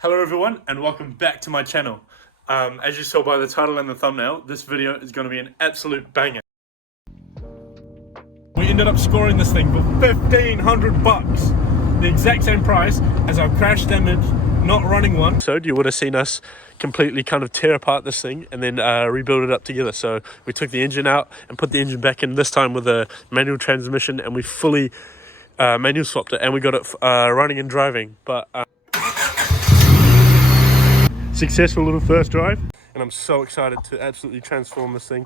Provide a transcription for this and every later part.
Hello everyone and welcome back to my channel. As you saw by the title and the thumbnail, this video is going to be an absolute banger. We ended up scoring this thing for 1,500 bucks, the exact same price as our crash damage not running one. So you would have seen us completely kind of tear apart this thing and then rebuild it up together. So we took the engine out and put the engine back in, this time with a manual transmission, and we fully manual swapped it and we got it running and driving. But successful little first drive, and I'm so excited to absolutely transform this thing.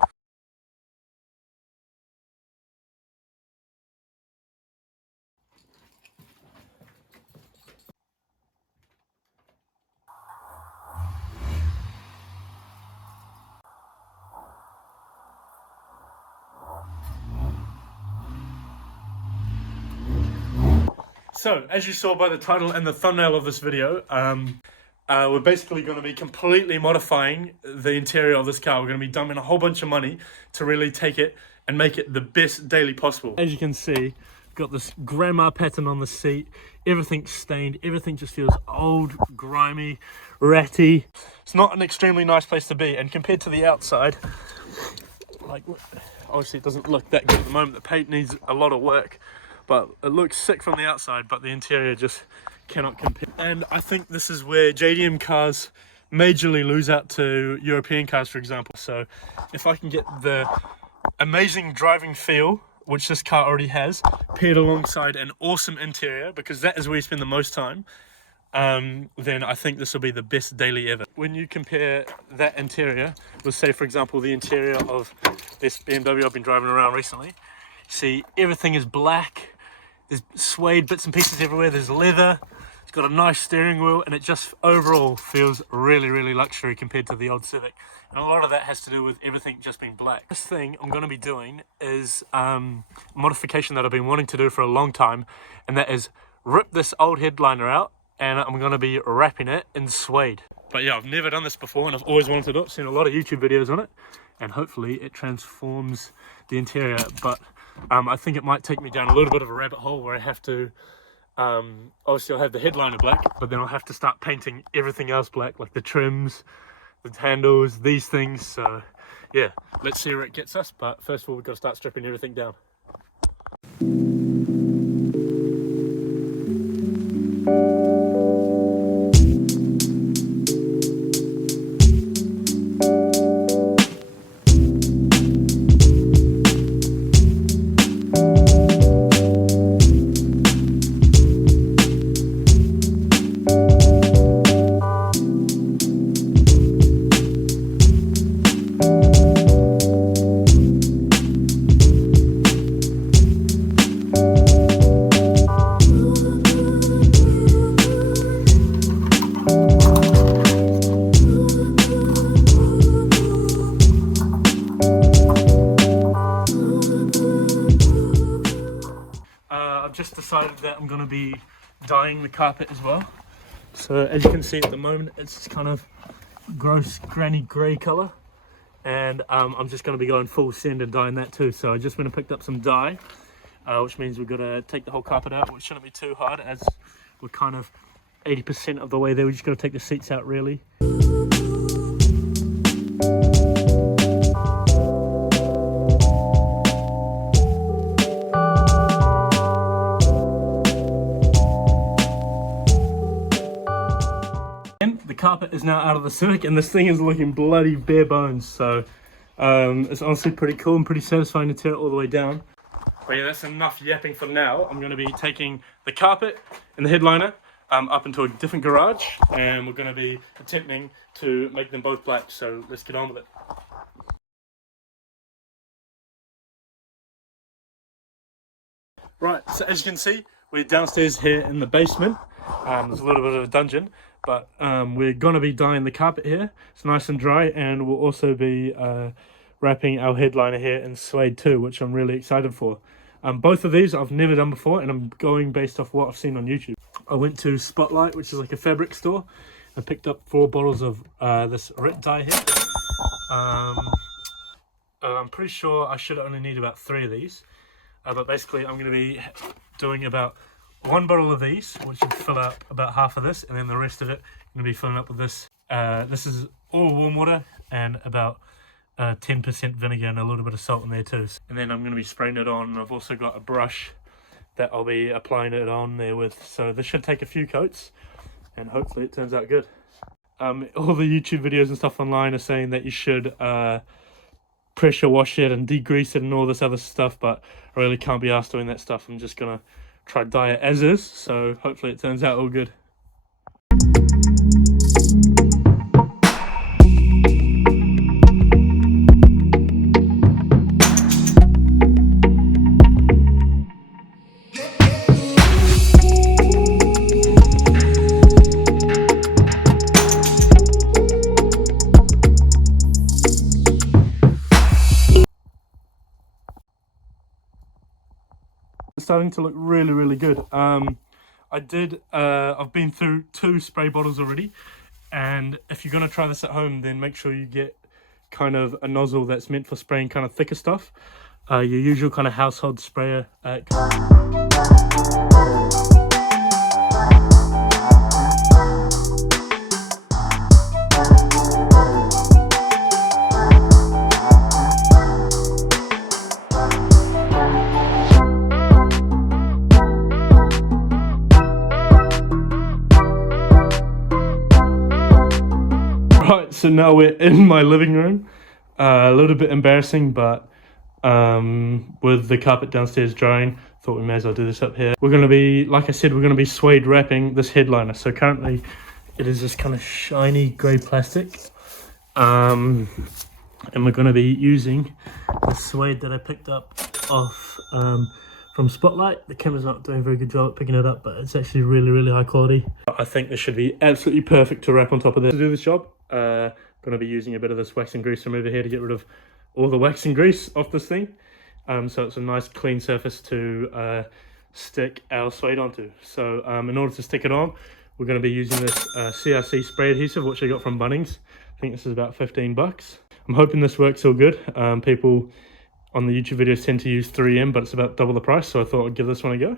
So, as you saw by the title and the thumbnail of this video, we're basically going to be completely modifying the interior of this car. We're going to be dumping a whole bunch of money to really take it and make it the best daily possible. As you can see, got this grandma pattern on the seat, everything's stained, everything just feels old, grimy, ratty. It's not an extremely nice place to be, and compared to the outside, like, obviously it doesn't look that good at the moment. The paint needs a lot of work, but it looks sick from the outside, but the interior just cannot compare. And I think this is where JDM cars majorly lose out to European cars, for example. So if I can get the amazing driving feel, which this car already has, paired alongside an awesome interior, because that is where you spend the most time, then I think this will be the best daily ever. When you compare that interior with, say, for example, the interior of this BMW I've been driving around recently, see, everything is black. There's suede bits and pieces everywhere. There's leather. It's got a nice steering wheel, and it just overall feels really, really luxury compared to the old Civic. And a lot of that has to do with everything just being black. This thing I'm going to be doing is a modification that I've been wanting to do for a long time, and that is rip this old headliner out, and I'm going to be wrapping it in suede. But yeah, I've never done this before, and I've always wanted to do it. I've seen a lot of YouTube videos on it, and hopefully it transforms the interior. But I think it might take me down a little bit of a rabbit hole where I have to, obviously I'll have the headliner black, but then I'll have to start painting everything else black, like the trims, the handles, these things. So yeah, let's see where it gets us. But first of all, we've got to start stripping everything down. I've just decided that I'm going to be dyeing the carpet as well. So as you can see at the moment, it's this kind of gross granny grey colour, and I'm just going to be going full send and dyeing that too. So I just went and picked up some dye, which means we've got to take the whole carpet out, which shouldn't be too hard as we're kind of 80% of the way there. We just got to take the seats out really. The carpet is now out of the Civic, and this thing is looking bloody bare bones. So it's honestly pretty cool and pretty satisfying to tear it all the way down. But yeah, that's enough yapping for now. I'm going to be taking the carpet and the headliner up into a different garage, and we're going to be attempting to make them both black. So let's get on with it. Right, so as you can see, we're downstairs here in the basement. There's a little bit of a dungeon, but we're going to be dyeing the carpet here. It's nice and dry, and we'll also be wrapping our headliner here in suede too, which I'm really excited for. Both of these I've never done before, and I'm going based off what I've seen on YouTube. I went to Spotlight, which is like a fabric store. I picked up 4 bottles of this red dye here. I'm pretty sure I should only need about 3 of these. But basically I'm going to be doing about one bottle of these, which should fill up about half of this, and then the rest of it I'm going to be filling up with this. This is all warm water and about 10% vinegar and a little bit of salt in there too. And then I'm going to be spraying it on. I've also got a brush that I'll be applying it on there with. So this should take a few coats and hopefully it turns out good. All the YouTube videos and stuff online are saying that you should pressure wash it and degrease it and all this other stuff, but I really can't be asked doing that stuff. I'm just going to try dye it as is, so hopefully it turns out all good. It's starting to look really good. I've been through 2 spray bottles already, and if you're going to try this at home, then make sure you get kind of a nozzle that's meant for spraying kind of thicker stuff. Your usual kind of household sprayer. Right, so now we're in my living room. A little bit embarrassing, but with the carpet downstairs drying, thought we may as well do this up here. We're going to be, like I said, we're going to be suede wrapping this headliner. So currently it is this kind of shiny grey plastic. And we're going to be using the suede that I picked up off from Spotlight. The camera's not doing a very good job at picking it up, but it's actually really high quality. I think this should be absolutely perfect to wrap on top of this. To do this job, going to be using a bit of this wax and grease remover here to get rid of all the wax and grease off this thing. So it's a nice clean surface to stick our suede onto. So in order to stick it on, we're going to be using this CRC spray adhesive, which I got from Bunnings. I think this is about 15 bucks. I'm hoping this works all good. People on the YouTube videos tend to use 3M, but it's about double the price, so I thought I'd give this one a go.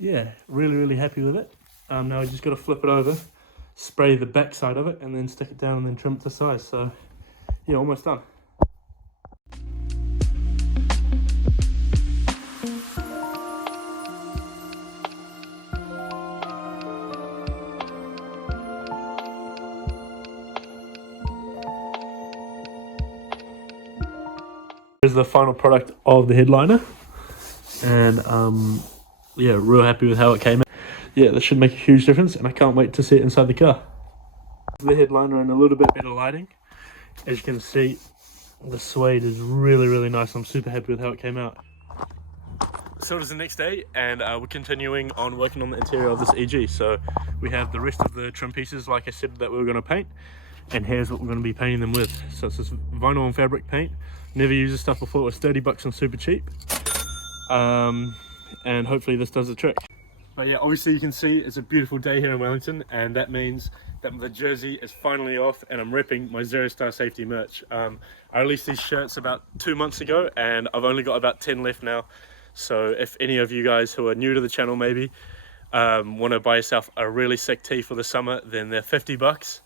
Yeah, really happy with it. Now I just got to flip it over, spray the back side of it, and then stick it down and then trim it to size. So yeah, almost done. Here's the final product of the headliner, and yeah, real happy with how it came out. Yeah, this should make a huge difference, and I can't wait to see it inside the car. The headliner in a little bit better lighting. As you can see, the suede is really nice. I'm super happy with how it came out. So it is the next day, and we're continuing on working on the interior of this EG. So we have the rest of the trim pieces, like I said, that we were going to paint, and here's what we're going to be painting them with. So it's this vinyl and fabric paint. Never used this stuff before. It was 30 bucks and super cheap. And hopefully this does the trick. But yeah, obviously you can see it's a beautiful day here in Wellington, and that means that the jersey is finally off and I'm repping my Zero Star Safety merch. I released these shirts about 2 months ago, and I've only got about 10 left now. So if any of you guys who are new to the channel maybe want to buy yourself a really sick tee for the summer, then they're 50 bucks.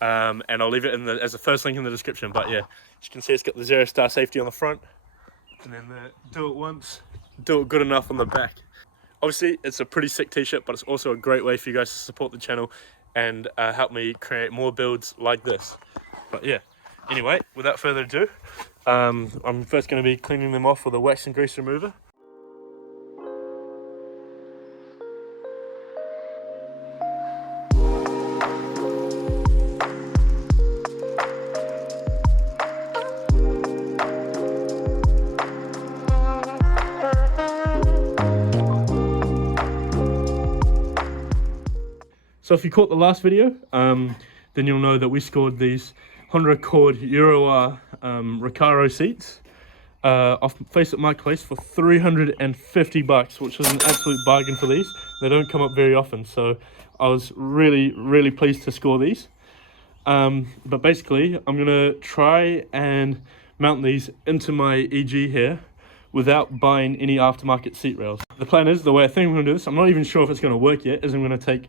And I'll leave it in as the first link in the description. But yeah, as you can see, it's got the Zero Star Safety on the front, and then the do it once, do it good enough on the back. Obviously it's a pretty sick t-shirt, but it's also a great way for you guys to support the channel and help me create more builds like this. But yeah, anyway, without further ado, I'm first going to be cleaning them off with a wax and grease remover. So if you caught the last video, then you'll know that we scored these Honda Accord Euro Recaro seats off Facebook Marketplace for $350, which was an absolute bargain for these. They don't come up very often, so I was really pleased to score these. But basically, I'm gonna try and mount these into my EG here without buying any aftermarket seat rails. The plan is, the way I think I'm gonna do this, I'm not even sure if it's gonna work yet, is I'm gonna take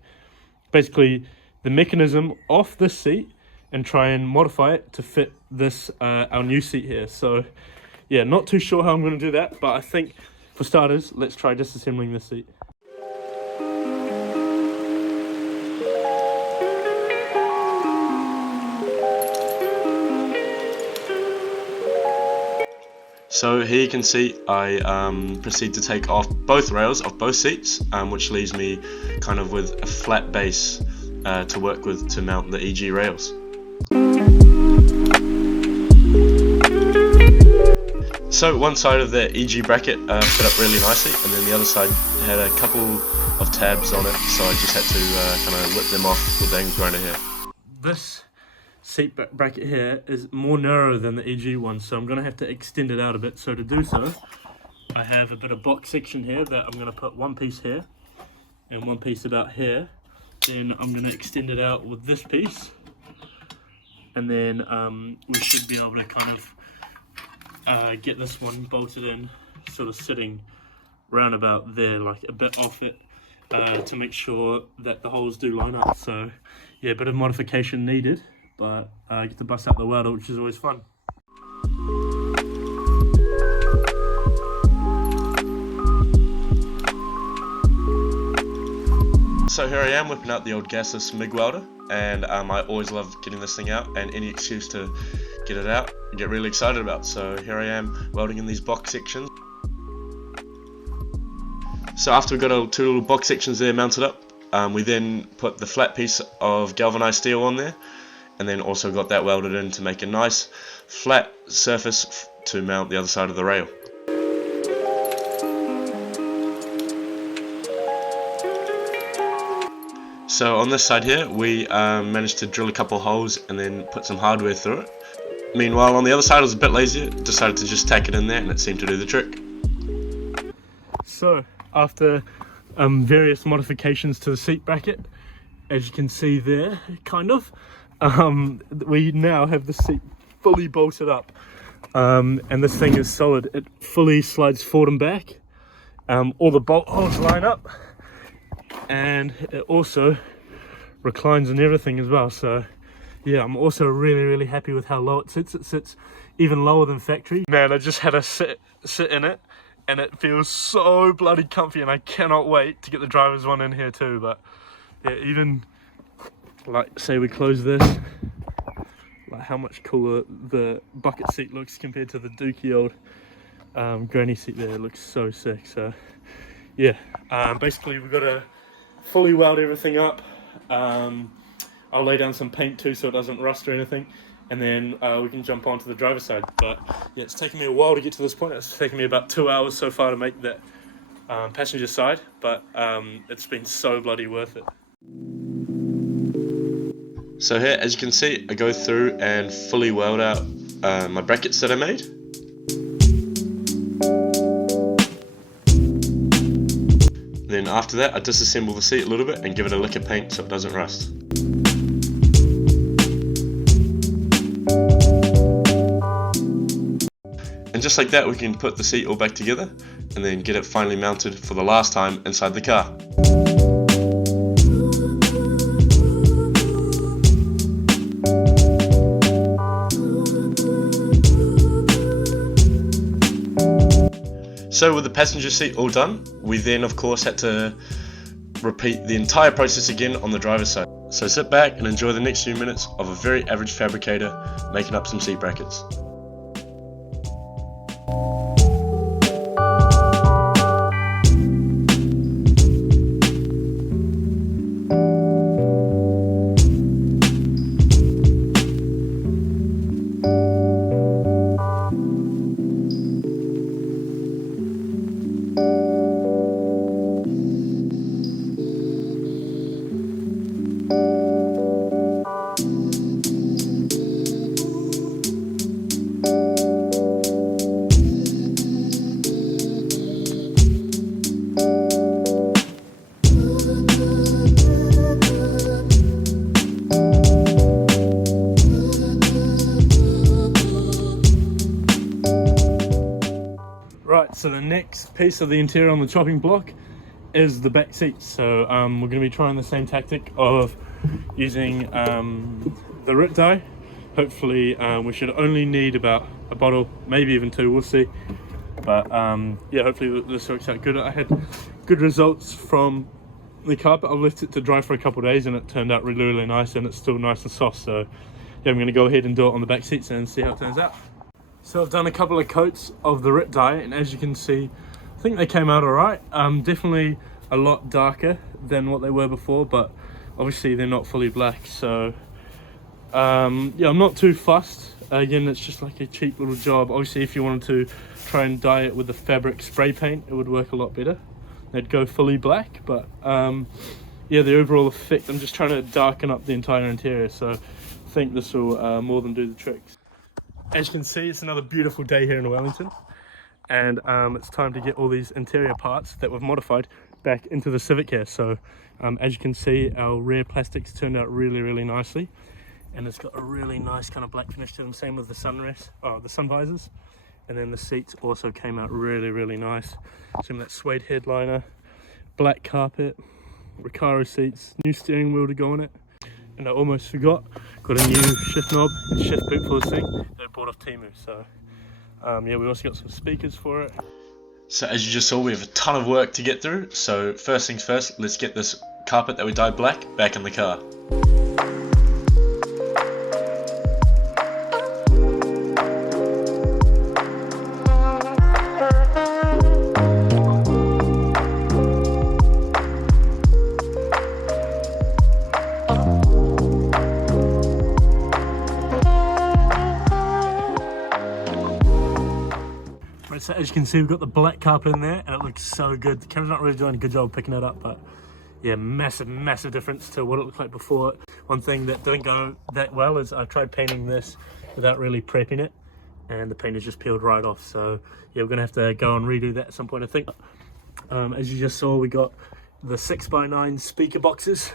basically the mechanism off this seat and try and modify it to fit this, our new seat here. So yeah, not too sure how I'm gonna do that, but I think for starters, let's try disassembling this seat. So here you can see I proceed to take off both rails of both seats, which leaves me kind of with a flat base to work with to mount the EG rails. So one side of the EG bracket fit up really nicely, and then the other side had a couple of tabs on it, so I just had to kind of whip them off with the angle grinder here. This seat bracket here is more narrow than the EG one, so I'm going to have to extend it out a bit. So to do so, I have a bit of box section here that I'm going to put one piece here and one piece about here. Then I'm going to extend it out with this piece, and then we should be able to kind of get this one bolted in, sort of sitting round about there, like a bit off it, to make sure that the holes do line up. So yeah, a bit of modification needed, but I get to bust out the welder, which is always fun. So here I am whipping out the old gasless MIG welder, and I always love getting this thing out, and any excuse to get it out I get really excited about. So here I am welding in these box sections. So after we got our two little box sections there mounted up, we then put the flat piece of galvanized steel on there, and then also got that welded in to make a nice flat surface to mount the other side of the rail. So on this side here, we managed to drill a couple holes and then put some hardware through it. Meanwhile, on the other side, I was a bit lazier, decided to just tack it in there, and it seemed to do the trick. So after various modifications to the seat bracket, as you can see there, kind of, we now have the seat fully bolted up, and this thing is solid. It fully slides forward and back, all the bolt holes line up, and it also reclines and everything as well. So yeah, I'm also really happy with how low it sits. It sits even lower than factory. Man, I just had a sit in it, and it feels so bloody comfy, and I cannot wait to get the driver's one in here too. But yeah, even like say we close this, like how much cooler the bucket seat looks compared to the dookie old granny seat there. It looks so sick. So yeah, basically we've got to fully weld everything up. I'll lay down some paint too so it doesn't rust or anything, and then we can jump onto the driver's side. But yeah, it's taken me a while to get to this point. It's taken me about 2 hours so far to make that passenger side, but it's been so bloody worth it. So here, as you can see, I go through and fully weld out my brackets that I made. Then after that, I disassemble the seat a little bit and give it a lick of paint so it doesn't rust. And just like that, we can put the seat all back together and then get it finally mounted for the last time inside the car. So with the passenger seat all done, we then of course had to repeat the entire process again on the driver's side. So sit back and enjoy the next few minutes of a very average fabricator making up some seat brackets. So the next piece of the interior on the chopping block is the back seats. So we're going to be trying the same tactic of using the RIT die. Hopefully we should only need about a bottle, maybe even two, we'll see. But yeah, hopefully this works out good. I had good results from the carpet. I left it to dry for a couple of days and it turned out really, really nice, and it's still nice and soft. So yeah, I'm going to go ahead and do it on the back seats and see how it turns out. So I've done a couple of coats of the RIT dye, and as you can see, I think they came out alright. Definitely a lot darker than what they were before, but obviously they're not fully black. So yeah, I'm not too fussed. Again, it's just like a cheap little job. Obviously, if you wanted to try and dye it with the fabric spray paint, it would work a lot better. They'd go fully black, but yeah, the overall effect, I'm just trying to darken up the entire interior, so I think this will more than do the tricks. As you can see, it's another beautiful day here in Wellington, and it's time to get all these interior parts that we've modified back into the Civic here. So as you can see, our rear plastics turned out really, really nicely, and it's got a really nice kind of black finish to them. Same with the the sun visors, and then the seats also came out really, really nice. Some of that suede headliner, black carpet, Recaro seats, new steering wheel to go on it. And I almost forgot, got a new shift knob and shift boot for this thing that I bought off Temu. So yeah, we also got some speakers for it. So as you just saw, we have a ton of work to get through. So first things first, let's get this carpet that we dyed black back in the car. So as you can see, we've got the black carpet in there and it looks so good. The camera's not really doing a good job picking it up, but yeah, massive difference to what it looked like before. One thing that didn't go that well is I tried painting this without really prepping it, and the paint has just peeled right off. So yeah, we're gonna have to go and redo that at some point, I think. As you just saw, we got the 6x9 speaker boxes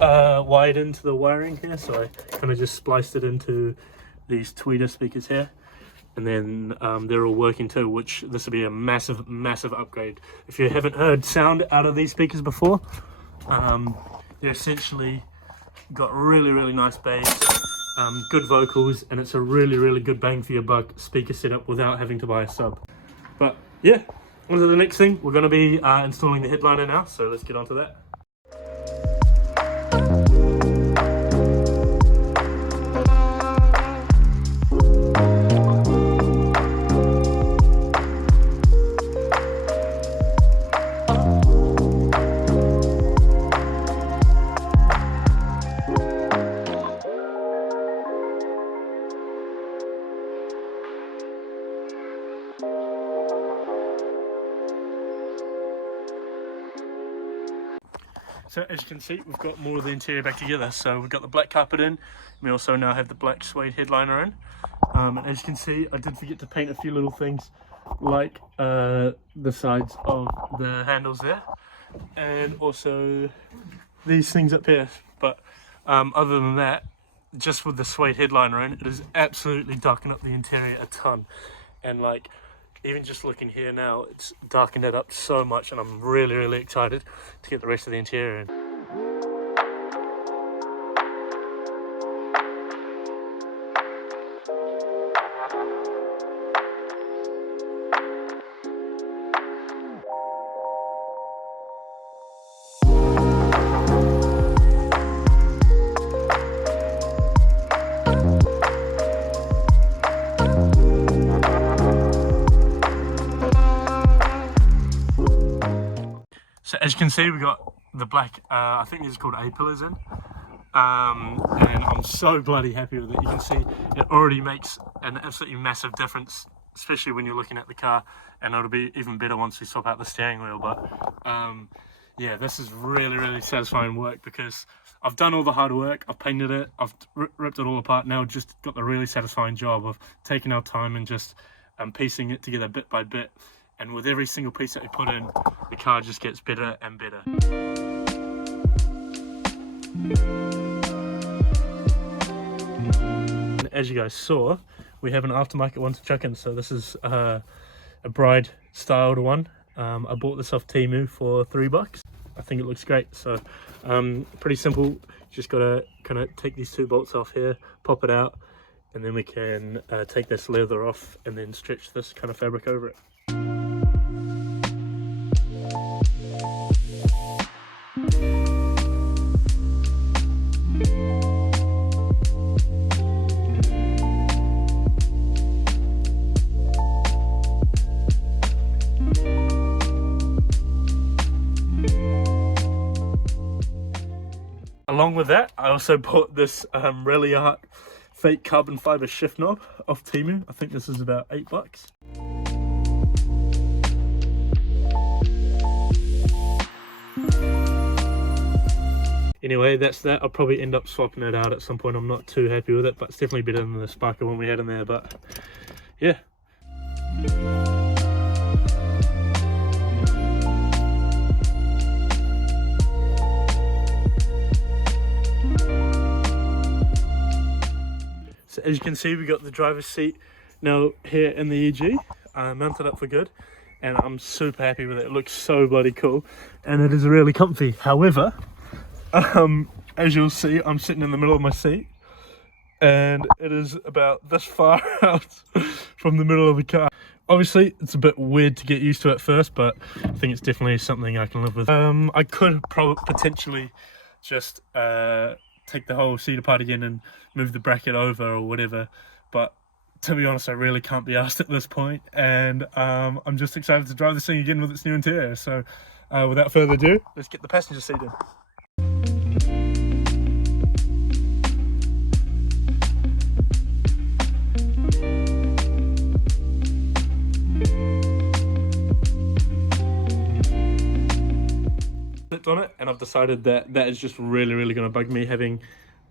wired into the wiring here, so I kind of just spliced it into these tweeter speakers here. And then they're all working too, which this will be a massive upgrade. If you haven't heard sound out of these speakers before, they're essentially got really nice bass, good vocals, and it's a really good bang for your buck speaker setup without having to buy a sub. But yeah, on to the next thing. We're going to be installing the headliner now, so let's get on to that. So as you can see, we've got more of the interior back together. So we've got the black carpet in, and we also now have the black suede headliner in. And as you can see, I did forget to paint a few little things like the sides of the handles there, and also these things up here. But other than that, just with the suede headliner in, it has absolutely darkened up the interior a ton. And like, even just looking here now, it's darkened it up so much, and I'm really excited to get the rest of the interior in. So as you can see, we got the black, I think these are called A-pillars in, and I'm so bloody happy with it. You can see it already makes an absolutely massive difference, especially when you're looking at the car, and it'll be even better once we swap out the steering wheel. But yeah, this is really satisfying work, because I've done all the hard work, I've painted it, I've ripped it all apart. Now just got the really satisfying job of taking our time and just piecing it together bit by bit. And with every single piece that we put in, the car just gets better and better. And as you guys saw, we have an aftermarket one to chuck in. So this is a Bride styled one. I bought this off Temu for $3. I think it looks great. So pretty simple. Just gotta kind of take these two bolts off here, pop it out, and then we can take this leather off and then stretch this kind of fabric over it. Along with that, I also bought this Rally Art fake carbon fiber shift knob off Temu. I think this is about $8. Anyway, that's that. I'll probably end up swapping it out at some point. I'm not too happy with it, but it's definitely better than the sparker one we had in there. But yeah. So as you can see, we got the driver's seat now here in the EG, mounted up for good, and I'm super happy with it. It looks so bloody cool, and it is really comfy. However, as you'll see, I'm sitting in the middle of my seat, and it is about this far out from the middle of the car. Obviously, it's a bit weird to get used to at first, but I think it's definitely something I can live with. I could probably potentially just take the whole seat apart again and move the bracket over or whatever, but to be honest, I really can't be asked at this point, and I'm just excited to drive this thing again with its new interior. So without further ado, let's get the passenger seat in. On it, and I've decided that that is just really going to bug me, having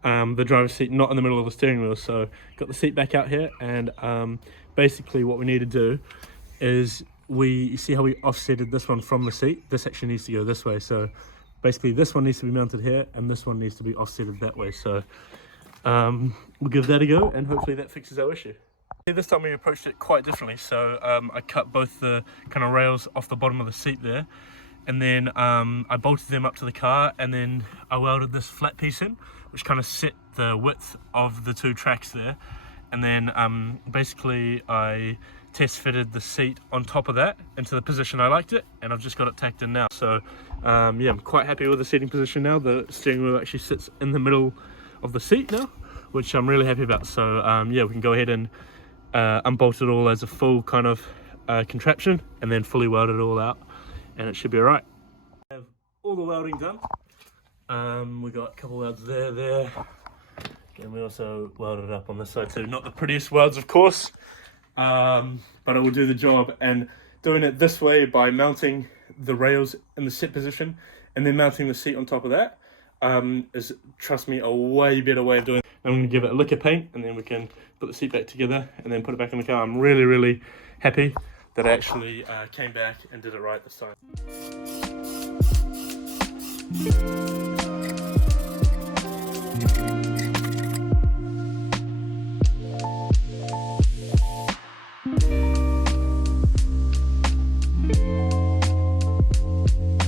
the driver's seat not in the middle of the steering wheel. So got the seat back out here, and basically what we need to do is, you see how we offsetted this one from the seat? This actually needs to go this way. So basically this one needs to be mounted here, and this one needs to be offsetted that way. So we'll give that a go, and hopefully that fixes our issue. This time we approached it quite differently. So I cut both the kind of rails off the bottom of the seat there, and then I bolted them up to the car, and then I welded this flat piece in, which kind of set the width of the two tracks there. And then basically I test fitted the seat on top of that into the position I liked it, and I've just got it tacked in now. So yeah, I'm quite happy with the seating position now. The steering wheel actually sits in the middle of the seat now, which I'm really happy about. So yeah, we can go ahead and unbolt it all as a full kind of contraption, and then fully weld it all out, and it should be alright. Have all the welding done. We got a couple welds there, and we also welded it up on this side too. Not the prettiest welds, of course, but it will do the job. And doing it this way, by mounting the rails in the sit position and then mounting the seat on top of that, is, trust me, a way better way of doing it. I'm going to give it a lick of paint, and then we can put the seat back together and then put it back in the car. I'm really happy that I actually came back and did it right this time.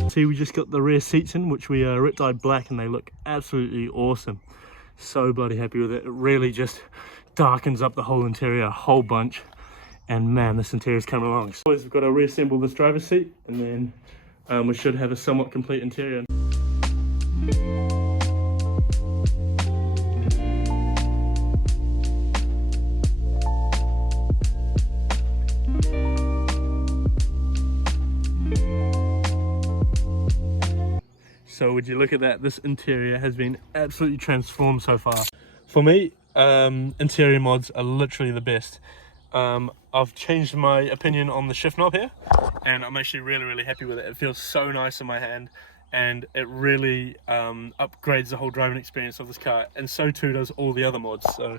See, we just got the rear seats in, which we rip dyed black, and they look absolutely awesome. So bloody happy with it. It really just darkens up the whole interior a whole bunch. And man, this interior's coming along. So we've got to reassemble this driver's seat, and then we should have a somewhat complete interior. So would you look at that, this interior has been absolutely transformed so far. For me, interior mods are literally the best. I've changed my opinion on the shift knob here, and I'm actually really happy with it. It feels so nice in my hand, and it really upgrades the whole driving experience of this car, and so too does all the other mods. So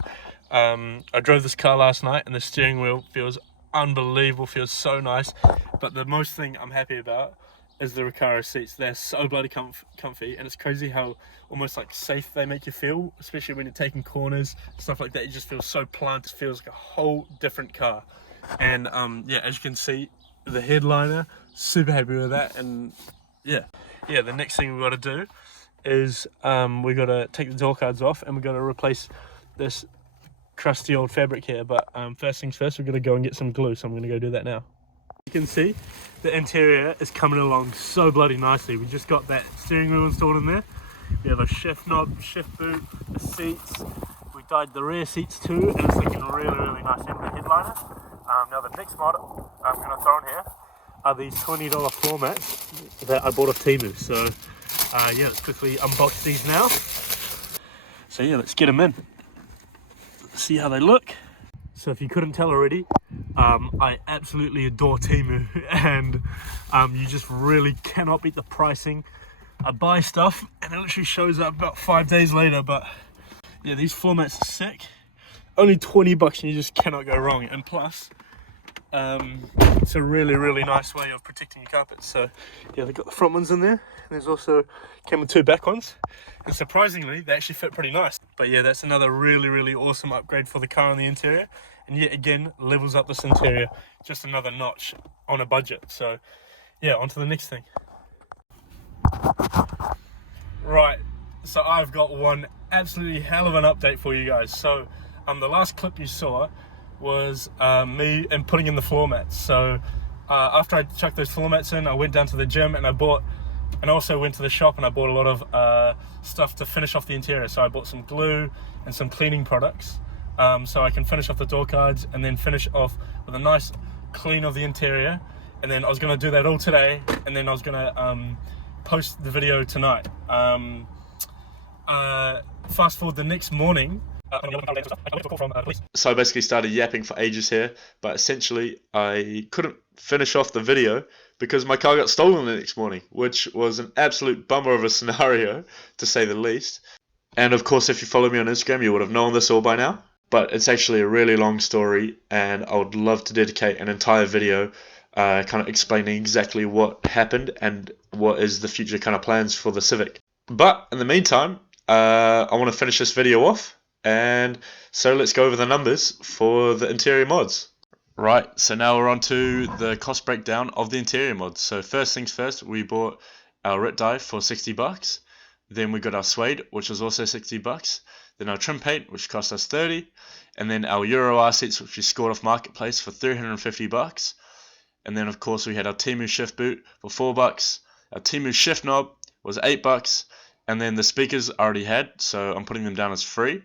I drove this car last night, and the steering wheel feels unbelievable, feels so nice. But the most thing I'm happy about is the Recaro seats. They're so bloody comfy, and it's crazy how almost like safe they make you feel, especially when you're taking corners, stuff like that. You just feel so planted. It feels like a whole different car. And yeah, as you can see, the headliner. Super happy with that. And yeah, the next thing we got to do is we got to take the door cards off, and we got to replace this crusty old fabric here. But first things first, we're going to go and get some glue, so I'm going to go do that now. You can see the interior is coming along so bloody nicely. We just got that steering wheel installed in there. We have a shift knob, shift boot, the seats. We dyed the rear seats too, and it's looking really nice in the headliner. Now the next mod I'm going to throw in here are these $20 floor mats that I bought off Temu. So yeah, let's quickly unbox these now. So yeah, let's get them in. See how they look. So if you couldn't tell already, I absolutely adore Temu, and you just really cannot beat the pricing. I buy stuff and it literally shows up about 5 days later, but yeah, these floor mats are sick. Only 20 bucks and you just cannot go wrong. And plus, it's a really nice way of protecting your carpets. So yeah, they've got the front ones in there, and there's also came with 2 back ones, and surprisingly they actually fit pretty nice. But yeah, that's another really awesome upgrade for the car on the interior, and yet again levels up this interior just another notch on a budget. So yeah, on to the next thing. Right, so I've got one absolutely hell of an update for you guys. So the last clip you saw was me and putting in the floor mats. So after I chucked those floor mats in, I went down to the gym and I also went to the shop and I bought a lot of stuff to finish off the interior. So I bought some glue and some cleaning products, so I can finish off the door cards and then finish off with a nice clean of the interior. And then I was going to do that all today, and then I was going to post the video tonight. Fast forward the next morning. So I basically started yapping for ages here, but essentially I couldn't finish off the video because my car got stolen the next morning, which was an absolute bummer of a scenario, to say the least. And of course, if you follow me on Instagram, you would have known this all by now. But it's actually a really long story, and I would love to dedicate an entire video kind of explaining exactly what happened and what is the future kind of plans for the Civic. But in the meantime, I want to finish this video off, and so let's go over the numbers for the interior mods. Right, so now we're on to the cost breakdown of the interior mods. So first things first, we bought our Rit dye for 60 bucks. Then we got our suede, which was also 60 bucks. Then our trim paint, which cost us 30. And then our Euro R seats, which we scored off Marketplace for 350 bucks. And then of course we had our Temu shift boot for 4 bucks. Our Temu shift knob was 8 bucks. And then the speakers I already had, so I'm putting them down as free.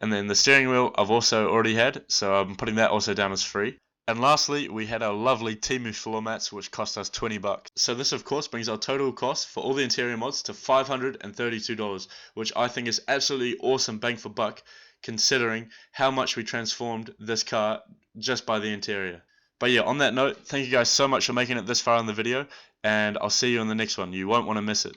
And then the steering wheel I've also already had, so I'm putting that also down as free. And lastly, we had our lovely Temu floor mats, which cost us 20 bucks. So this of course brings our total cost for all the interior mods to $532, which I think is absolutely awesome bang for buck, considering how much we transformed this car just by the interior. But yeah, on that note, thank you guys so much for making it this far in the video, and I'll see you in the next one. You won't want to miss it.